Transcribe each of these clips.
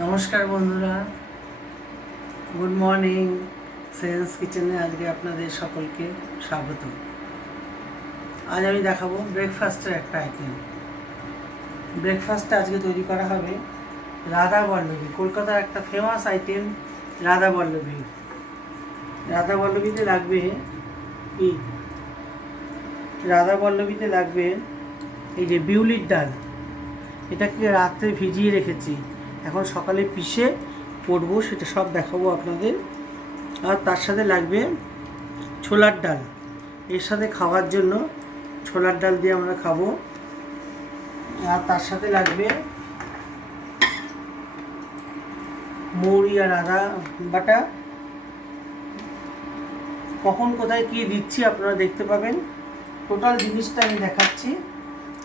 নমস্কার বন্ধুরা। Good morning sense কিচেনে আজকে আপনাদের সকলকে স্বাগত। আজ আমি দেখাবো ব্রেকফাস্টের একটা আইটেম ব্রেকফাস্টটা আজকে তৈরি করা হবে রাধা বল্লভী, কলকাতার একটা ফেমাস আইটেম রাধা বল্লভী। রাধা বল্লভীতে লাগবে কি? রাধা বল্লভীতে লাগবে এই যে বিউলির ডাল। এটাকে রাত্রে ভিজিয়ে রেখেছি। এখন সকালে পিষে পড়ব সেটা সব দেখাবো আপনাদের। আর তার সাথে লাগবে ছোলার ডাল। এর সাথে খাওয়ার জন্য ছোলার ডাল দিয়ে আমরা খাব। আর তার সাথে লাগবে মৌরি আর আদা বাটা। কখন, কোথায়, কী দিচ্ছি আপনারা দেখতে পাবেন। টোটাল জিনিসটা আমি দেখাচ্ছি।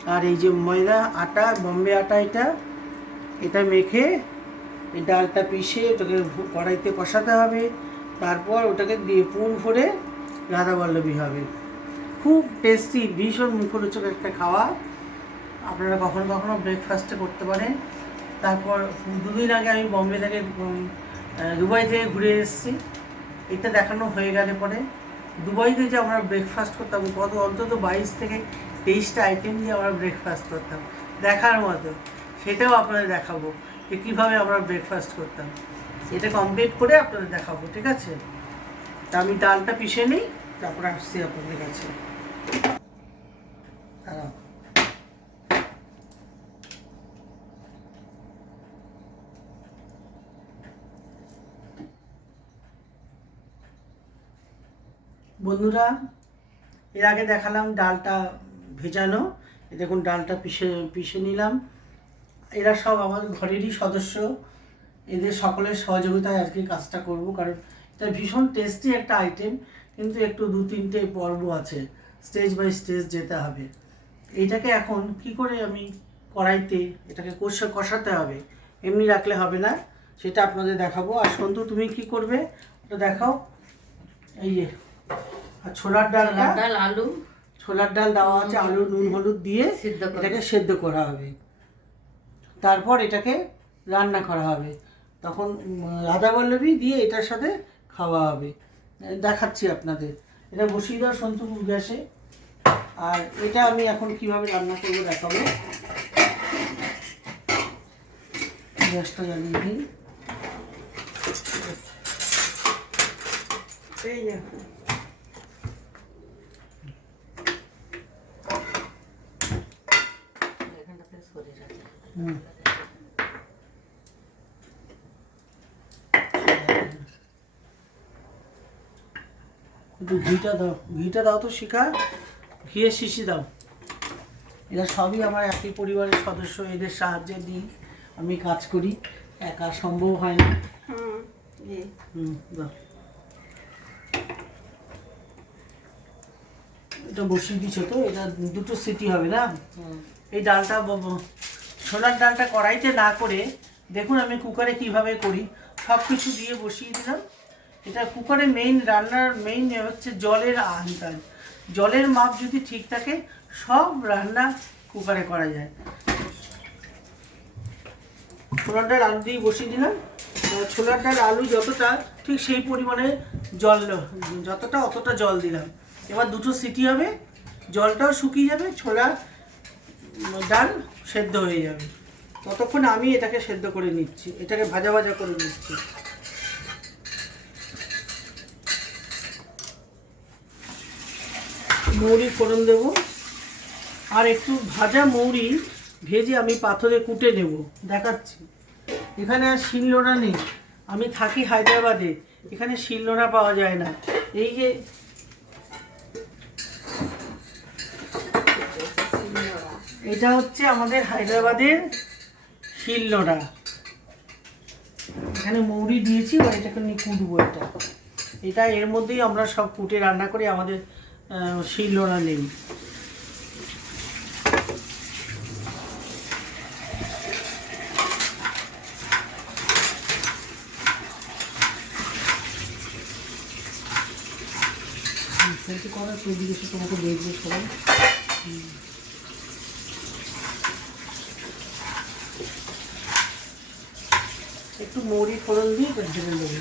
আর এই যে ময়দা, আটা, বম্বে আটা এটা এটা মেখে ডালটা পিষে ওটাকে কড়াইতে কষাতে হবে। তারপর ওটাকে দিয়ে পুর ভরে রাধা বল্লভী হবে। খুব টেস্টি ভীষণ মুখরোচক একটা খাওয়া। আপনারা কখনো কখনো ব্রেকফাস্টে করতে পারেন। তারপর দুদিন আগে আমি বম্বে থেকে দুবাই থেকে ঘুরে এসেছি। এটা দেখানো হয়ে গেলে পরে। দুবাইতে যে আমরা ব্রেকফাস্ট করতাম কত অন্তত বাইশ থেকে তেইশটা আইটেম দিয়ে আমরা ব্রেকফাস্ট করতাম। দেখার মতো। সেটাও আপনাদের দেখাবো যে কীভাবে আমরা ব্রেকফাস্ট করতাম। এটা কমপ্লিট করে আপনাদের দেখাবো, ঠিক আছে? তা আমি ডালটা পিষে নিই, তারপরে আসছি আপনাদের কাছে। বন্ধুরা, এর আগে দেখালাম ডালটা ভেজানো। দেখুন, ডালটা পিষে পিষে নিলাম। এরা সব আমার ঘরেরই সদস্য। এদের সকলের সহযোগিতায় আজকে কাজটা করব কারণ এটা ভীষণ টেস্টি একটা আইটেম কিন্তু একটু দু তিনটে পর্ব আছে স্টেজ বাই স্টেজ যেতে হবে। এইটাকে এখন কি করে আমি কড়াইতে এটাকে কষে কষাতে হবে? এমনি রাখলে হবে না সেটা আপনাদের দেখাবো। আর সন্তু তুমি কি করবে? ওটা দেখাও। এই যে আর ছোলার ডাল ডাল আলু। ছোলার ডাল দেওয়া আছে আলু নুন হলুদ দিয়ে সিদ্ধ এটাকে সেদ্ধ করা হবে। তারপর এটাকে রান্না করা হবে। তখন উম, রাধা বল্লভী দিয়ে এটার সাথে খাওয়া হবে। দেখাচ্ছি আপনাদের। এটা বসিয়ে দাও সন্তু গ্যাসে। আর এটা আমি এখন কীভাবে রান্না করব দেখাবো। গ্যাসটা জ্বালিয়ে দিই। এই এখানটাতে সরিয়ে রাখি। হুম একটু ঘিটা দাও ঘিটা দাও তো শিখা। ঘিয়ের শিশি দাও। এরা সবই আমার একই পরিবারের সদস্য এদের সাহায্যে দিই। আমি কাজ করি একা সম্ভব হয় না। হুম দাও। এটা বসিয়ে দিছো তো এটা দুটো সিটি হবে না? এই ডালটা ছোলার ডালটা কড়াইতে না করে দেখুন আমি কুকারে কীভাবে করি। সব কিছু দিয়ে বসিয়ে দিলাম। এটা কুকারে মেইন রান্নার মেইন হচ্ছে জলের আন্দাজ। জলের মাপ যদি ঠিক থাকে, সব রান্না কুকারে করা যায়। ছোলার ডাল আলু দিয়ে বসিয়ে দিলাম। ছোলার ডাল আলু যতটা ঠিক সেই পরিমাণে জল যতটা অতটা জল দিলাম। এবার দুটো সিটি হবে, জলটাও শুকিয়ে যাবে, ছোলা ডাল সেদ্ধ হয়ে যাবে। ততক্ষণ আমি এটাকে সেদ্ধ করে নিচ্ছি, এটাকে ভাজা ভাজা করে নিচ্ছি। মৌরি ফোড়ন দেব, আর একটু ভাজা মৌরি ভেজে আমি পাথরে কুটে নেব, দেখাচ্ছি। এখানে আর শিলনোড়া নেই, আমি থাকি হায়দ্রাবাদে, এখানে শিলনোড়া পাওয়া যায় না। এই যে এটা হচ্ছে আমাদের হায়দ্রাবাদের শিলনোড়া। এখানে মৌরি দিয়েছি আর এটাকে নিয়ে কুটবো এটা। এটা এর মধ্যেই আমরা সব কুটে রান্না করি, আমাদের শিলনোড়া নেই। সেটা করা? সেই দিকে তোমাকে দেখবে সবাই একটু মৌরি ফোড়ন দিয়ে এটা ঢেলে দেবো।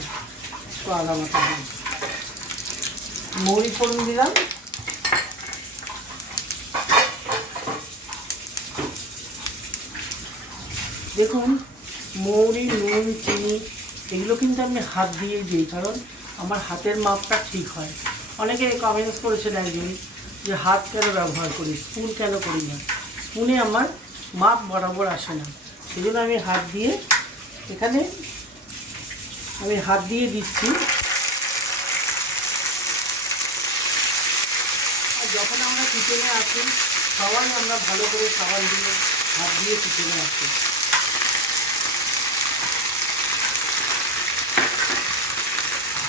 আদা দিয়ে মৌরি ফোড়ন দিলাম। দেখুন, মৌরি, নুন, চিনি, এগুলো কিন্তু আমি হাত দিয়েই দিই, কারণ আমার হাতের মাপটা ঠিক হয়। অনেকে কমেন্টস করেছেন একজন যে হাত কেন ব্যবহার করি, স্পুন কেন করি না? স্পুনে আমার মাপ বরাবর আসে না। সেই জন্য আমি হাত দিয়ে এখানে আমি হাত দিয়ে দিচ্ছি। আর যখন আমরা কিচেনে আসি, সবাই আমরা ভালো করে সাবান দিয়ে হাত দিয়ে কিচেনে আসি।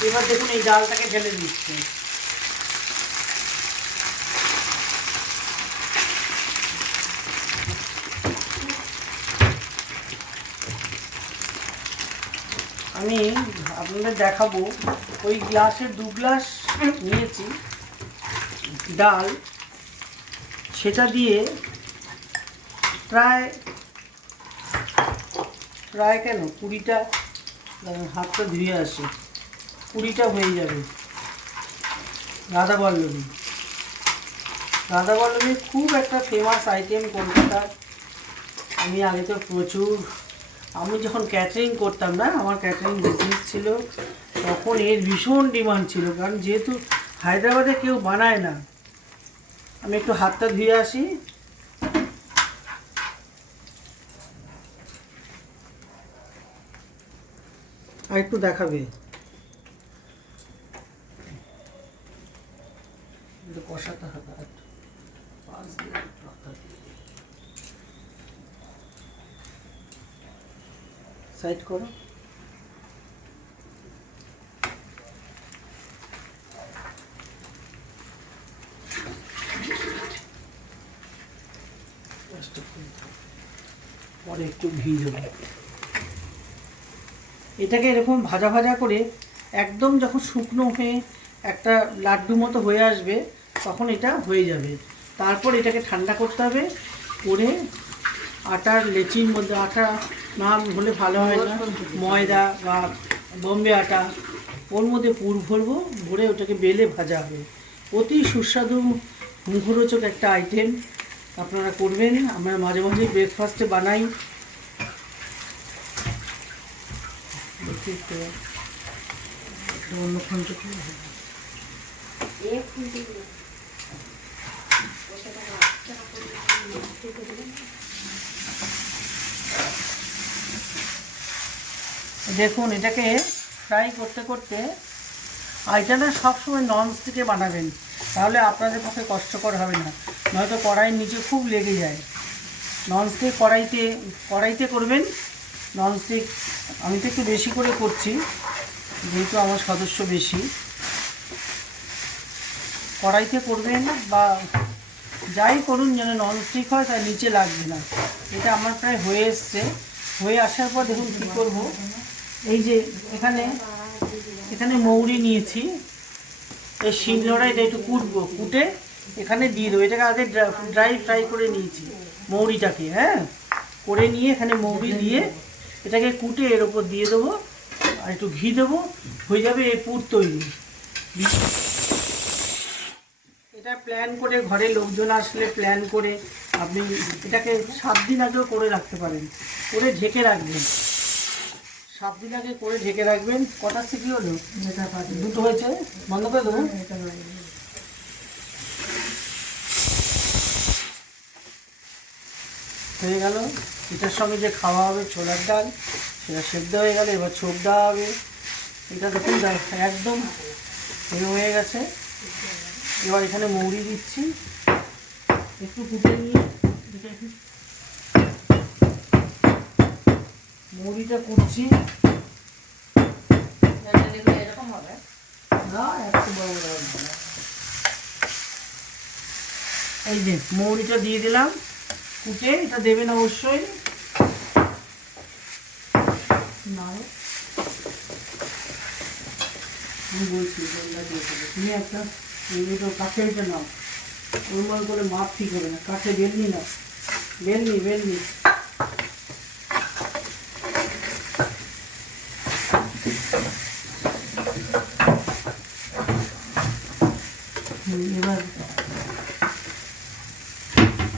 এবার দেখুন এই ডালটাকে ঢেলে দিচ্ছি। আমি আপনাদের দেখাবো, ওই গ্লাসের দু গ্লাস নিয়েছি, ডাল। সেটা দিয়ে প্রায় প্রায় কেন, কুড়িটা হাতটা ধুয়ে আসে। কুড়িটা হয়ে যাবে। রাধা বল্লভী। রাধা বল্লভী খুব একটা ফেমাস আইটেম কলকাতার। আমি আগে তো প্রচুর আমি যখন ক্যাটারিং করতাম না, আমার ক্যাটারিং বিজনেস ছিল, তখন এর ভীষণ ডিমান্ড ছিল, কারণ যেহেতু হায়দ্রাবাদে কেউ বানায় না, আমি একটু হাতটা ধুয়ে আসি আর একটু দেখাবে কষাতে হবে, আর একটু। পাশ দিয়ে একটু হাতটা দিয়ে দিই। সাইড করো। পরে একটু ঘি দেবো। এটাকে এরকম ভাজা ভাজা করে একদম যখন শুকনো হয়ে একটা লাড্ডু মতো হয়ে আসবে, তখন এটা হয়ে যাবে। তারপর এটাকে ঠান্ডা করতে হবে। করে আটার লেচির মধ্যে আটা না হলে ভালো হয় না। ময়দা বা বোম্বে আটা, ওর মধ্যে পুর ভরবো, ভরে ওটাকে বেলে ভাজা হবে। অতি সুস্বাদু মুখরোচক একটা আইটেম আপনারা করবেন, আমরা মাঝে মাঝে ব্রেকফাস্টে বানাই। দেখি একটু একটু অন্যক্ষণ থেকে দেখুন, এটাকে ফ্রাই করতে করতে আর এটা না সবসময় নন স্টিকে বানাবেন। তাহলে আপনাদের পক্ষে কষ্টকর হবে না। নয়তো কড়াইয়ের নিচে খুব লেগে যায়। ননস্টিক কড়াইতে কড়াইতে করবেন। ননস্টিক আমি তো একটু বেশি করে করছি, যেহেতু আমার সদস্য বেশি। কড়াইতে করবেন বা যাই করুন, যেন ননস্টিক হয়, তার নিচে লাগবে না। এটা আমার প্রায় হয়ে এসছে। হয়ে আসার পর দেখুন কী করব। এই যে এখানে এখানে মৌরি নিয়েছি। এই শিলনোড়া এটা একটু কুটবো, কুটে এখানে দিয়ে দেবো। এটাকে আগে ড্রাই ফ্রাই করে নিয়েছি মৌরিটাকে হ্যাঁ? করে নিয়ে এখানে মৌরি দিয়ে এটাকে কুটে এর ওপর দিয়ে দেবো আর একটু ঘি দেবো, হয়ে যাবে এই পুর তৈরি। এটা প্ল্যান করে ঘরে লোকজন আসলে প্ল্যান করে আপনি এটাকে সাত দিন আগেও করে রাখতে পারেন, করে ঢেকে রাখবেন। সাত দিন আগে করে ঢেকে রাখবেন। কটার সিটি হলো? দুটো হয়েছে? বন্ধ করে দেবো। হয়ে গেল। এটার সঙ্গে যে খাওয়া হবে ছোলার ডাল সেটা সেদ্ধ হয়ে গেল এবার ছোপ দেওয়া হবে। এটা দেখুন একদম হয়ে গেছে। এবার এখানে মৌরি দিচ্ছি। একটু ফুটে নিয়ে মৌরিটা করছি। বড় বড় হবে না। এই যে মৌরিটা দিয়ে দিলাম, কুটে, এটা দেবেন অবশ্যই। বলছি তুমি একটা কাছে নাও। অনুমান করে মাপ ঠিক হবে না। কাছে বেলনি না বেলনি বেলনি এই এবার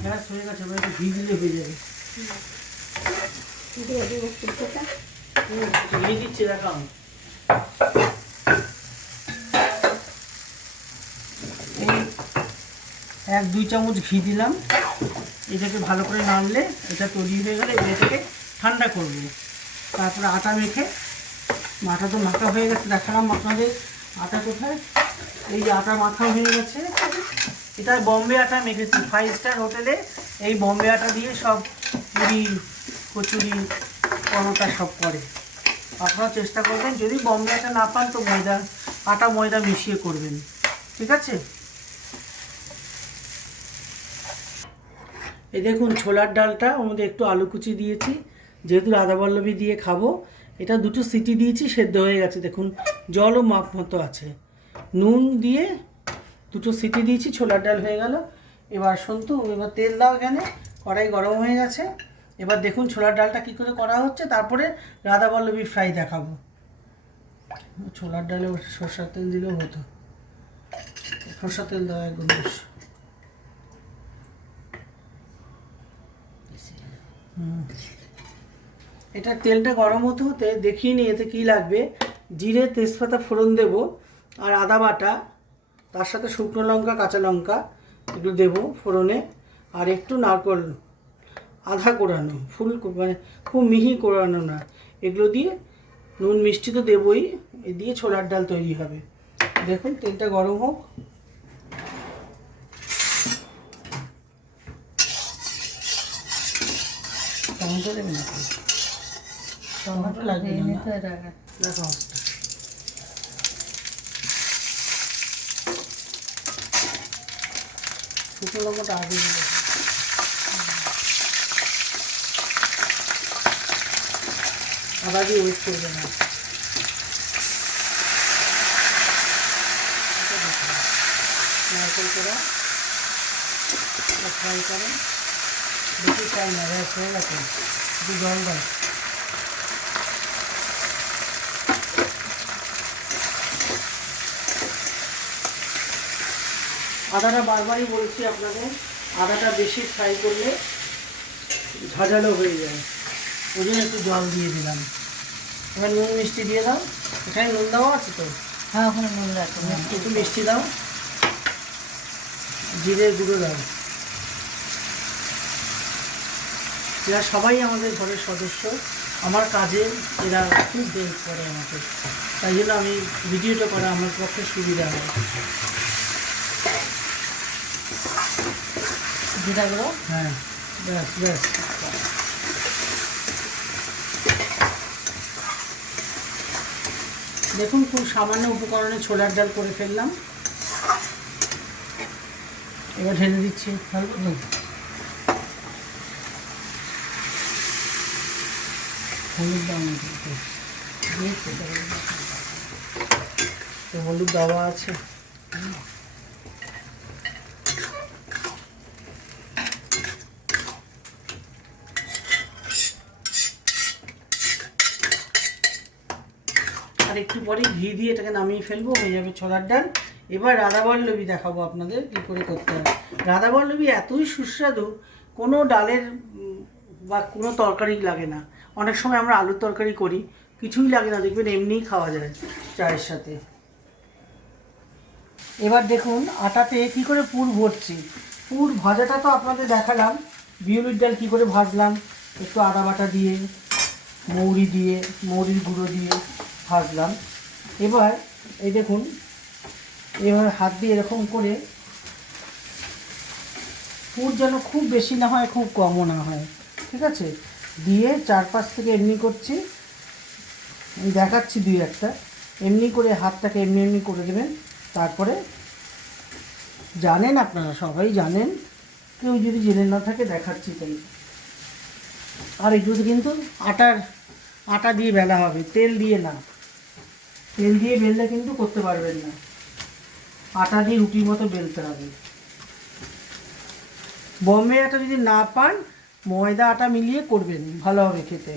গ্যাস হয়ে গেছে, এবার একটু ঘি দিলে হয়ে যাবে। দিচ্ছি, দেখাও। এক, দুই চামচ ঘি দিলাম। এটাকে ভালো করে নাড়লে এটা তৈরি হয়ে গেলে এটাকে ঠান্ডা করব। তারপরে আটা মেখে, আটা তো মাখা হয়ে গেছে, দেখালাম আপনাদের। আটা কোথায়? এই যে আটা মাখা হয়ে গেছে এটা বম্বে আটা মেখেছি ফাইভ স্টার হোটেলে এই বম্বে আটা দিয়ে সব পুরি, কচুরি, পরোটা সব করে। আপনারা চেষ্টা করবেন, যদি বম্বে আটা না পান তো ময়দা, আটা ময়দা মিশিয়ে করবেন। ঠিক আছে? এই দেখুন, ছোলার ডালটা, ওর মধ্যে একটু আলু কুচি দিয়েছি। যেহেতু রাধা বল্লভী দিয়ে খাব, এটা দুটো সিটি দিয়েছি, সেদ্ধ হয়ে গেছে। দেখুন, জলও মাপ মতো আছে। নুন দিয়ে দুটো সিটি দিয়েছি, ছোলার ডাল হয়ে গেল। এবার সন্তু, এবার তেল দাও এখানে, কড়াই গরম হয়ে গেছে। এবার দেখুন ছোলার ডালটা কী করে করা হচ্ছে, তারপরে রাধা বল্লভী ফ্রাই দেখাবো। ছোলার ডালে সরষার তেল দিলেও হতো। সরষার তেল দেওয়া একদম হুম। এটা তেলটা গরম হতে হতে দেখিয়ে নিই এতে কী লাগবে। জিরে তেজপাতা ফোড়ন দেব আর আদা বাটা তার সাথে শুকনো লঙ্কা কাঁচা লঙ্কা এগুলো দেবো ফোড়নে আর একটু নারকল আধা কোরানো ফুল মানে খুব মিহি কোরানো না। এগুলো দিয়ে নুন মিষ্টি তো দেবই এ দিয়ে ছোলার ডাল তৈরি হবে। দেখুন তেলটা গরম হোক। টমেটো দেবে না টমেটো লাগবে না। না? দেখো শুকনো লঙ্কাটা আগে দিলে আদা দিয়ে ওয়েট করবে না নারকেল করা ফ্রাই করেন বেশি চাই না ব্যাস হয়ে গেছে একটু জল দেয় আদাটা বারবারই বলছি আপনাদের আদাটা বেশি ফ্রাই করলে ঝাঁঝালো হয়ে যায়। ওই জন্য একটু জল দিয়ে দিলাম। এবার নুন মিষ্টি দিয়ে দাও। এখানে নুন দেওয়া আছে তো? হ্যাঁ ওখানে নুন রাখো একটু মিষ্টি দাও। জিরের গুঁড়ো দাও। এরা সবাই আমাদের ঘরের সদস্য। আমার কাজে এরা খুব হেল্প করে আমাকে। তাই জন্য আমি ভিডিওটা করা আমার পক্ষে সুবিধা হয়। জিরা গুঁড়ো হ্যাঁ ব্যাস ব্যাস। দেখুন খুব সামান্য উপকরণে ছোলার ডাল করে ফেললাম। এবার ঢেলে দিচ্ছি। হলুদ দাম হলুদ দেওয়া আছে। আর একটু পরে ঘি দিয়ে এটাকে নামিয়ে ফেলব, হয়ে যাবে ছোলার ডাল। এবার রাধাবল্লভী দেখাবো আপনাদের কী করে করতে হয়। রাধাবল্লভী এতই সুস্বাদু, কোনো ডালের বা কোনো তরকারি লাগে না। অনেক সময় আমরা আলুর তরকারি করি, কিছুই লাগে না, দেখবেন এমনিই খাওয়া যায় চায়ের সাথে। এবার দেখুন, আটাতে কী করে পুর ভরছি। পুর ভাজাটা তো আপনাদের দেখালাম, বিউলির ডাল কী করে ভাজলাম, একটু আদা বাটা দিয়ে। মৌরি দিয়ে, মৌরির গুঁড়ো দিয়ে ভাজলাম। এবার এই দেখুন, এবার হাত দিয়ে এরকম করে পুর যেন খুব বেশি না হয়, খুব কমও না হয়, ঠিক আছে? দিয়ে চারপাশ থেকে এমনি করছি দেখাচ্ছি দুই একটা। এমনি করে হাতটাকে এমনি এমনি করে দেবেন। তারপরে জানেন আপনারা, সবাই জানেন, কেউ যদি জেনে না থাকে দেখাচ্ছি তাই। আর এগুলোতে কিন্তু আটার আটা দিয়ে বেলা হবে, তেল দিয়ে না। তেল দিয়ে বেললে কিন্তু করতে পারবেন না। আটা দিয়ে রুটির মতো বেলতে হবে। বম্বে আটা যদি না পান, ময়দা, আটা মিলিয়ে করবেন, ভালো হবে খেতে।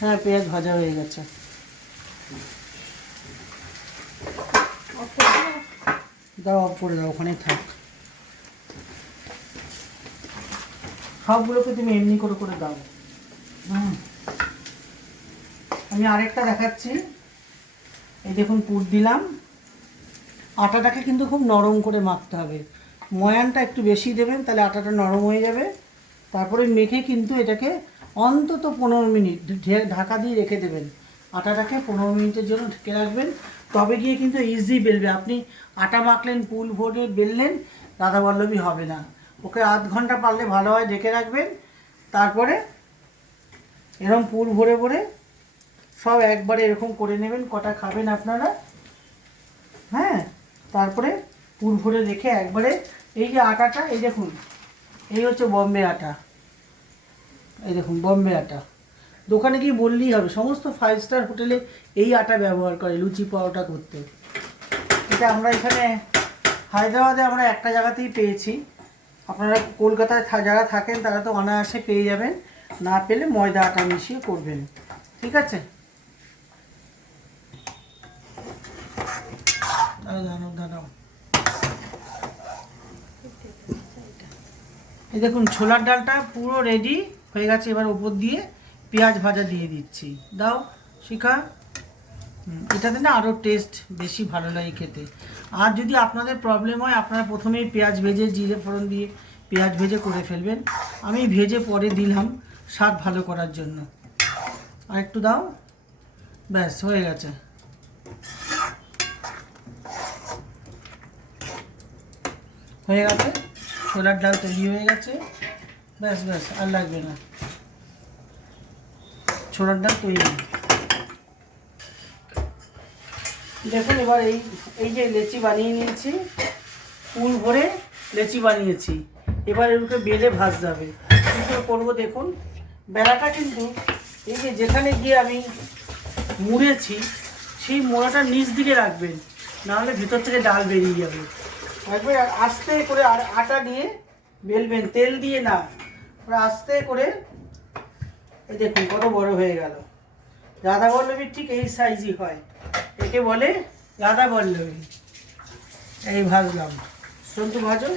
হ্যাঁ পেঁয়াজ ভাজা হয়ে গেছে? দাও, অফ করে দাও, ওখানেই থাক। সবগুলোকে তুমি এমনি করে করে দাও। আমি আরেকটা দেখাচ্ছি। এই দেখুন, পুর দিলাম। আটাটাকে কিন্তু খুব নরম করে মাখতে হবে। ময়ানটা একটু বেশি দেবেন, তাহলে আটাটা নরম হয়ে যাবে। তারপরে মেখে কিন্তু এটাকে অন্তত পনেরো মিনিট ঢাকা দিয়ে রেখে দেবেন। আটাটাকে পনেরো মিনিটের জন্য ঢেকে রাখবেন। তবে গিয়ে কিন্তু ইজি বেলবে। আপনি আটা মাখলেন পুল ভরে বেললেন রাধা বল্লভী হবে না। ওকে আধ ঘণ্টা পারলে ভালো হয়, ঢেকে রাখবেন। তারপরে এরকম পুল ভরে ভরে সব একবারে এরকম করে নেবেন, কটা খাবেন আপনারা। হ্যাঁ? তারপরে পুর ভরে রেখে একবারে এই যে আটাটা, এই দেখুন, এই হচ্ছে বম্বে আটা। এই দেখুন, বম্বে আটা। দোকানে গিয়ে বললেই হবে, সমস্ত ফাইভ স্টার হোটেলে এই আটা ব্যবহার করে, লুচি পাওয়াটা করতে। এটা আমরা এখানে হায়দ্রাবাদে আমরা একটা জায়গাতেই পেয়েছি। আপনারা কলকাতায় যারা থাকেন তারা তো অনায়াসে পেয়ে যাবেন। না পেলে ময়দা আটা মিশিয়ে করবেন। ঠিক আছে? এই দেখুন, ছোলার ডালটা পুরো রেডি হয়ে গেছে এবার ওপর দিয়ে পেঁয়াজ ভাজা দিয়ে দিচ্ছি। দাও, শিখা। এটাতে না আরও টেস্ট বেশি ভালো লাগে খেতে। আর যদি আপনাদের প্রবলেম হয়, আপনারা প্রথমেই পেঁয়াজ ভেজে, জিরে ফোড়ন দিয়ে পেঁয়াজ ভেজে করে ফেলবেন। আমি ভেজে পরে দিলাম। স্বাদ ভালো করার জন্য। আর একটু দাও। ব্যাস, হয়ে গেছে। হয়ে গেছে। ছোলার ডাল তৈরি হয়ে গেছে। ব্যাস ব্যাস, আর লাগবে না। ছোলার ডাল তৈরি। দেখুন, এবার এই এই যে লেচি বানিয়ে নিয়েছি ফুল ভরে লেচি বানিয়েছি। এবার এগুলোকে বেলে ভাজতে হবে। কী করে করব দেখুন? বেলাটা কিন্তু এই যে যেখানে গিয়ে আমি মুড়েছি, সেই মোড়াটা নিচ দিকে রাখবেন, নাহলে ভিতর থেকে ডাল বেরিয়ে যাবে। একবার আস্তে করে আর আটা দিয়ে বেলবেন, তেল দিয়ে না আস্তে করে, এই দেখুন কত বড় হয়ে গেল। রাধা বল্লভীর ঠিক এই সাইজই হয়। একে বলে রাধা বল্লভী এই ভাজলাম। সন্তু ভাজো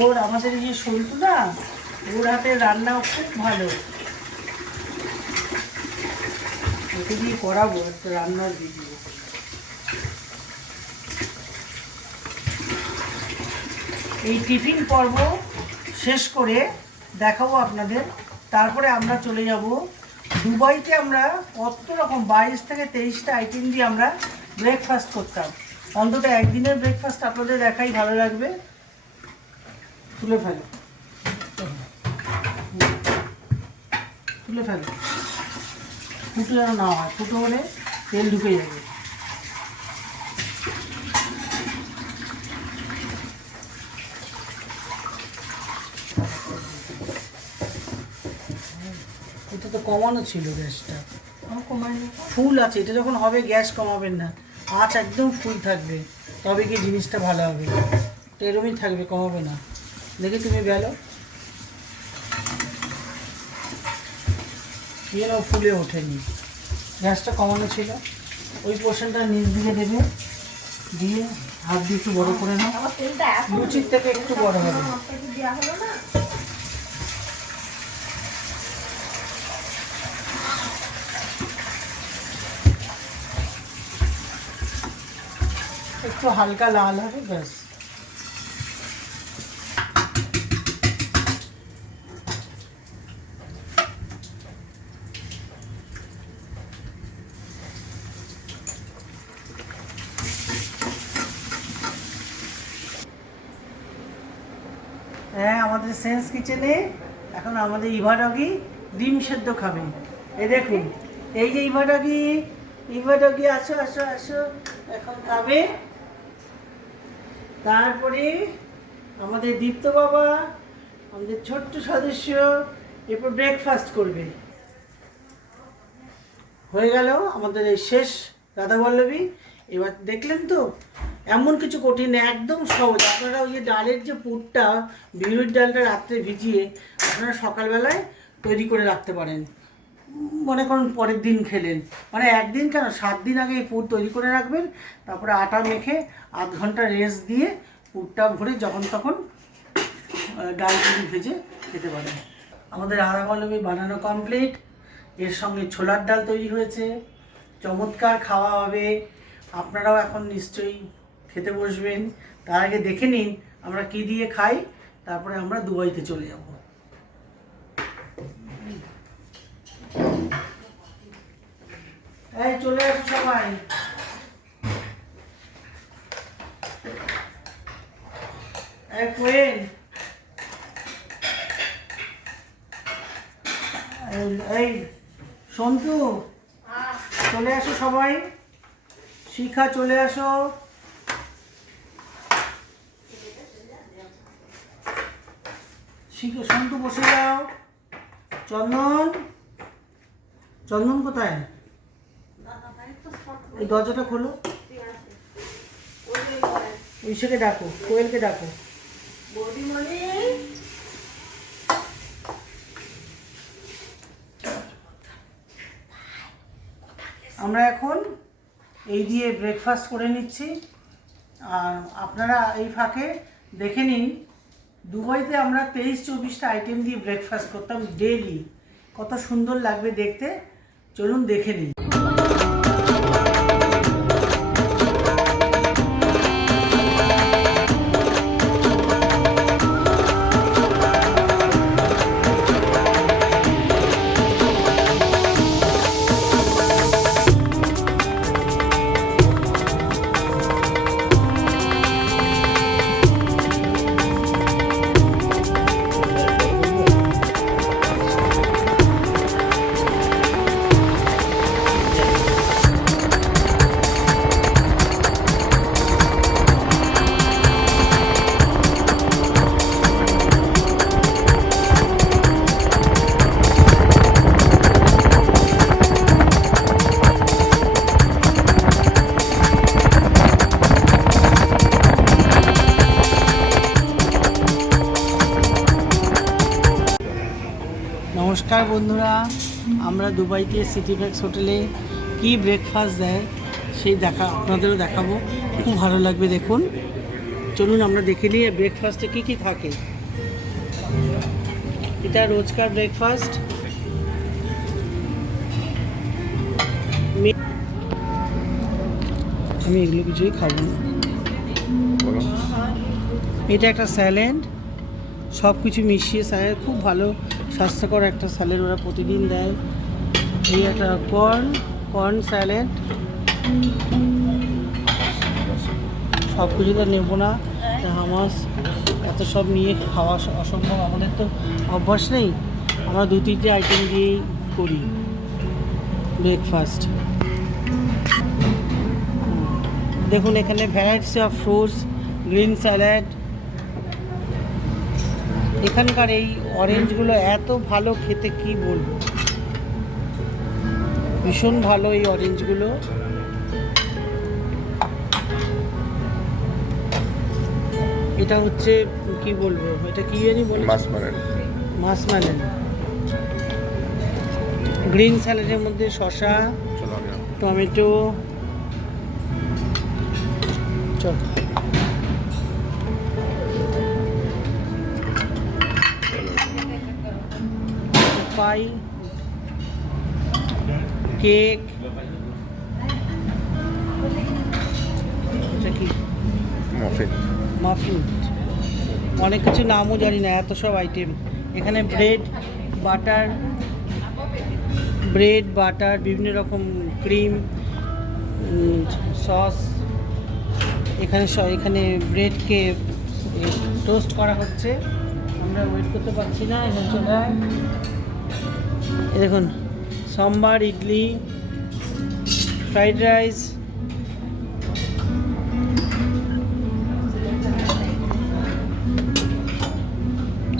ওর আমাদের এই যে সন্তু না ওর হাতের রান্নাও খুব ভালো। ওকে দিয়ে করাবো, একটা রান্নার ভিডিও এই টিফিন পর্ব শেষ করে দেখাবো আপনাদের। তারপরে আমরা চলে যাব। দুবাইতে আমরা কত রকম, বাইশ থেকে তেইশটা আইটেম দিয়ে আমরা ব্রেকফাস্ট করতাম। অন্তত একদিনের ব্রেকফাস্ট আপনাদের দেখাই ভালো লাগবে। তুলে ফেলো। তুলে ফেলো। ফুটো যেন না হয় ফুটো হলে তেল ঢুকে যাবে। এটা তো কমানো ছিল গ্যাসটা। ফুল আছে এটা যখন হবে গ্যাস কমাবেন না। আঁচ একদম ফুল থাকবে তবে কি জিনিসটা ভালো হবে। এরমই থাকবে কমাবে না। দেখি তুমি বেলো। যেন ফুলে ওঠেনি। গ্যাসটা কমানো ছিল। ওই পোর্শনটা নিচ দিকে দেবে। দিয়ে হাত দিয়ে একটু বড়ো করে নাও। লুচির থেকে একটু বড় হবে। একটু হালকা লাল হবে ব্যাস হ্যাঁ আমাদের সেন্স কিচেনে, এখন আমাদের ইভাডগি ডিম সেদ্ধ খাবে। এই দেখুন, এই যে ইভাডগি ইভাডগি আসো আসো আসো, এখন খাবে। তারপরে আমাদের দীপ্ত বাবা, আমাদের ছোট্ট সদস্য, এরপর ব্রেকফাস্ট করবে। হয়ে গেল আমাদের এই শেষ রাধা বল্লভী। এবার দেখলেন তো এমন কিছু কঠিন একদম সহজ। আপনারা ওই যে ডালের যে পুরটা বিউলির ডালটা রাত্রে ভিজিয়ে আপনারা সকালবেলায় তৈরি করে রাখতে পারেন। মনে করুন পরের দিন খেলেন। মানে একদিন কেন? সাত দিন আগে এই পুর তৈরি করে রাখবেন, তারপরে আটা মেখে আধ ঘণ্টা রেস্ট দিয়ে পুরটা ভরে যখন তখন ডাল ভেজে খেতে পারেন। আমাদের আদা বানানো কমপ্লিট এর সঙ্গে ছোলার ডাল তৈরি হয়েছে। চমৎকার খাওয়া হবে। আপনারাও এখন নিশ্চয়ই খেতে বসবেন তার আগে দেখে নিন আমরা কি দিয়ে খাই তারপরে আমরা দুবাইতে চলে যাব। এই চলে আসো সবাই। এই সন্তু। চলে আসো সবাই। শিখা চলে আসো। শিখা সন্তু বসে যাও। চন্দন। চন্দন কোথায়? এই দরজাটা খোলো। ঐশকে ডাকো কোয়েলকে ডাকো। আমরা এখন এই দিয়ে ব্রেকফাস্ট করে নিচ্ছি। আর আপনারা এই ফাঁকে দেখে নিন দুবাইতে আমরা তেইশ, চব্বিশটা আইটেম দিয়ে ব্রেকফাস্ট করতাম ডেলি কত সুন্দর লাগবে দেখতে। চলুন দেখে নিন বন্ধুরা আমরা দুবাইতে সিটি ব্যাগস হোটেলে কি ব্রেকফাস্ট দেয় সেই দেখা আপনাদেরও দেখাবো। খুব ভালো লাগবে দেখুন। চলুন আমরা দেখে নিই ব্রেকফাস্টে কী কী থাকে। এটা রোজকার ব্রেকফাস্ট আমি এগুলো কিছুই খাব এটা একটা স্যালেড। সব কিছু মিশিয়ে স্যালাড। খুব ভালো স্বাস্থ্যকর একটা স্যালাড ওরা প্রতিদিন দেয়। এই একটা কর্ন কর্ন স্যালাড। সব কিছু তো নেব না। হামাস এত সব নিয়ে খাওয়া অসম্ভব। আমাদের তো অভ্যাস নেই। আমরা দু, তিনটে আইটেম দিয়েই করি। ব্রেকফাস্ট দেখুন, এখানে varieties of fruits green salad এখানকার এই অরেঞ্জগুলো এত ভালো খেতে কি বলব? ভীষণ ভালো এই অরেঞ্জগুলো। এটা হচ্ছে কি বলব? এটা কি জানি বলে? মাসমারেন। মাসমালেন গ্রিন স্যালাডের মধ্যে আমি টমেটো চল। পাই কেক কি? মফিন মাফিন অনেক কিছু নামও জানি না এত সব আইটেম এখানে ব্রেড বাটার ব্রেড বাটার বিভিন্ন রকম ক্রিম সস এখানে এখানে ব্রেডকে টোস্ট করা হচ্ছে। আমরা ওয়েট করতে পারছি না এখন চলে এই দেখুন সম্বার ইডলি ফ্রাইড রাইস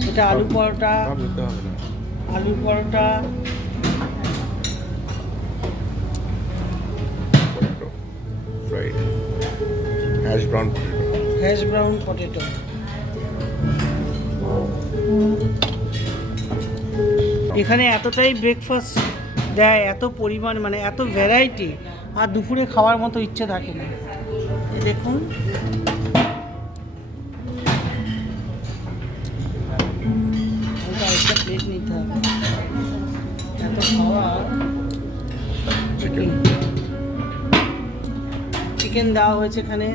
এটা aloo paratha aloo paratha brown potato hash brown potato এখানে এতটাই ব্রেকফাস্ট দেয় এত পরিমাণ মানে এত ভ্যারাইটি আর দুপুরে খাওয়ার মতো ইচ্ছে থাকে না। দেখুন। আরেকটা প্লেট নিতে হবে। এত চিকেন চিকেন দেওয়া হয়েছে এখানে।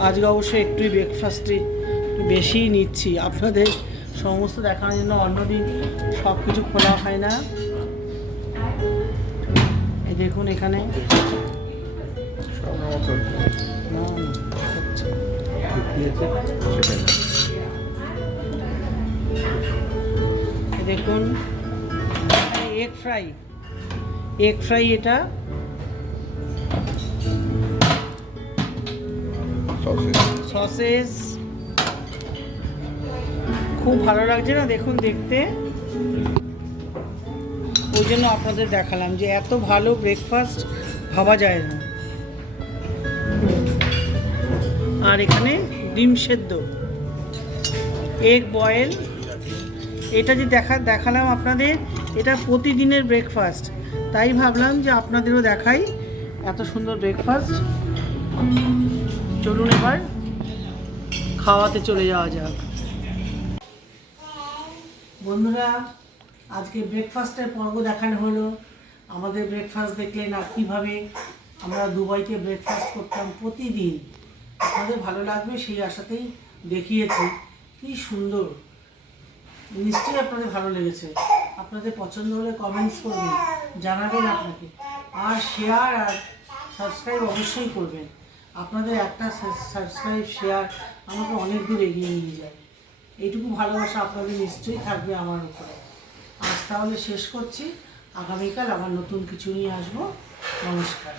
আজকে অবশ্যই একটুই ব্রেকফাস্টে বেশিই নিচ্ছি। আপনাদের সমস্ত দেখানোর জন্য অন্যদিন সব কিছু খোলা হয় না। দেখুন এখানে। দেখুন। Egg fry. এগ ফ্রাই এটা সসেস খুব ভালো লাগছে না? দেখুন, দেখতে। ওই জন্য আপনাদের দেখালাম যে এত ভালো ব্রেকফাস্ট ভাবা যায় না। আর এখানে ডিম সেদ্ধ। এগ বয়েল এটা যে দেখা, দেখালাম আপনাদের, এটা প্রতিদিনের ব্রেকফাস্ট তাই ভাবলাম যে আপনাদেরও দেখাই এত সুন্দর ব্রেকফাস্ট চলুন এবার, খাওয়াতে চলে যাওয়া যাক। বন্ধুরা, আজকে ব্রেকফাস্টের পর্ব দেখানো হলো। আমাদের ব্রেকফাস্ট দেখলেন আর কীভাবে আমরা দুবাইকে ব্রেকফাস্ট করতাম প্রতিদিন। আপনাদের ভালো লাগবে সেই আশাতেই দেখিয়েছি। কি সুন্দর। নিশ্চয়ই আপনাদের ভালো লেগেছে। আপনাদের পছন্দ হলে কমেন্টস করবেন, জানাবেন আপনাকে। আর শেয়ার আর সাবস্ক্রাইব অবশ্যই করবেন। আপনাদের একটা সাবস্ক্রাইব শেয়ার আমাকে অনেক দূর এগিয়ে নিয়ে যায়। এইটুকু ভালোবাসা আপনাদের নিশ্চয়ই থাকবে আমার উপরে। আজ তাহলে শেষ করছি। আগামীকাল আবার নতুন কিছু নিয়ে আসব। নমস্কার।